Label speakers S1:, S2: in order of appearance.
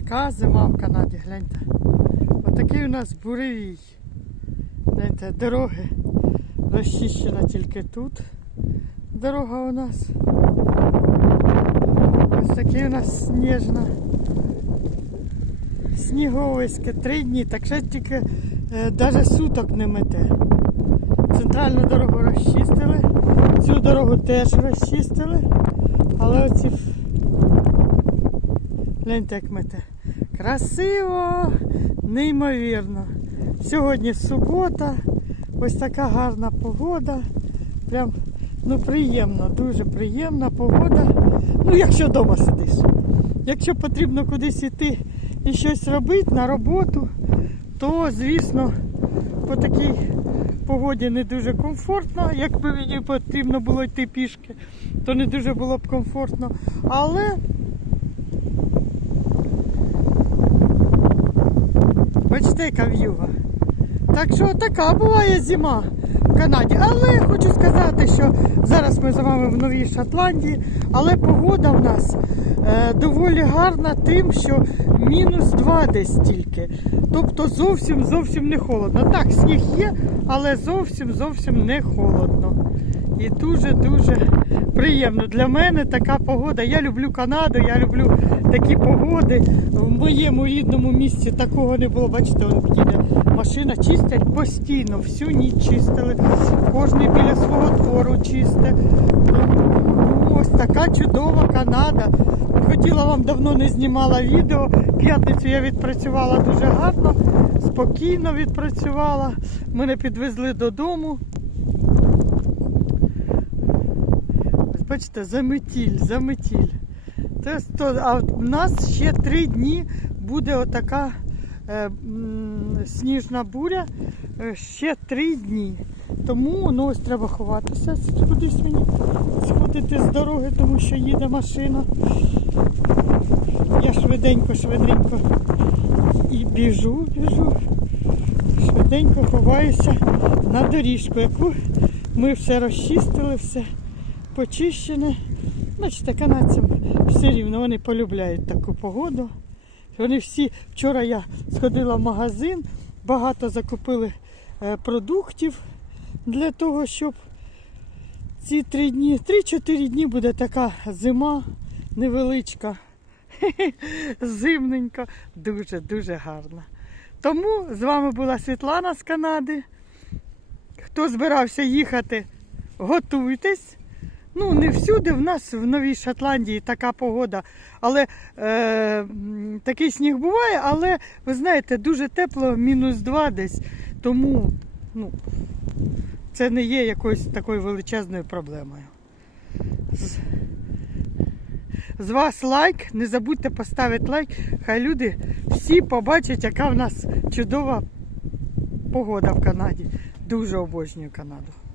S1: така зима в Канаді, гляньте. Отакий у нас буревій. Гляньте, дороги розчищена тільки тут. Дорога у нас. Ось такий у нас сніжна. Сніговиське, три дні, так ще тільки навіть суток не мете. Центральну дорогу розчистили, цю дорогу теж розчистили, але оці гляньте, як мете. Красиво, неймовірно. Сьогодні субота, ось така гарна погода. Прям ну приємно, дуже приємна погода. Ну, якщо вдома сидиш. Якщо потрібно кудись іти і щось робити на роботу, то, звісно, по такій погоді не дуже комфортно. Якби мені потрібно було йти пішки, то не дуже було б комфортно. Але бачите, яка в'юга. Так що така буває зима в Канаді. Але хочу сказати, що зараз ми з вами в Новій Шотландії, але погода в нас е, доволі гарна тим, що мінус 2 десь тільки. Тобто зовсім зовсім не холодно. Так, сніг є, але зовсім зовсім не холодно. І дуже-дуже приємно. Для мене така погода. Я люблю Канаду, я люблю такі погоди. В моєму рідному місці такого не було. Бачите, он їде машина, чистять постійно, всю ніч чистили. Кожний біля свого двору чисте. Ну, Ось така чудова Канада. Хотіла вам давно не знімала відео. П'ятницю я відпрацювала дуже гарно, спокійно відпрацювала. Мене підвезли додому. Ось бачите, заметіль, заметіль. А в нас ще три дні буде отака сніжна буря. Е, Ще три дні. Тому ну, ось треба ховатися кудись мені сходити з дороги, тому що їде машина. Я швиденько, швиденько і біжу, біжу. Швиденько ховаюся на доріжку, яку ми все розчистили, все почищене. Бачите, канадцям все рівно, вони полюбляють таку погоду. Вони всі, вчора я сходила в магазин, багато закупили е, продуктів для того, щоб ці три дні, 3-4 дні буде така зима невеличка, зимненька, дуже-дуже гарна. Тому з вами була Світлана з Канади. Хто збирався їхати, готуйтесь. Ну, не всюди в нас в Новій Шотландії така погода, але е, такий сніг буває, але ви знаєте, дуже тепло, мінус 2 десь. Тому ну, це не є якоюсь такою величезною проблемою. З, з вас лайк, не забудьте поставити лайк. Хай люди всі побачать, яка в нас чудова погода в Канаді. Дуже обожнюю Канаду.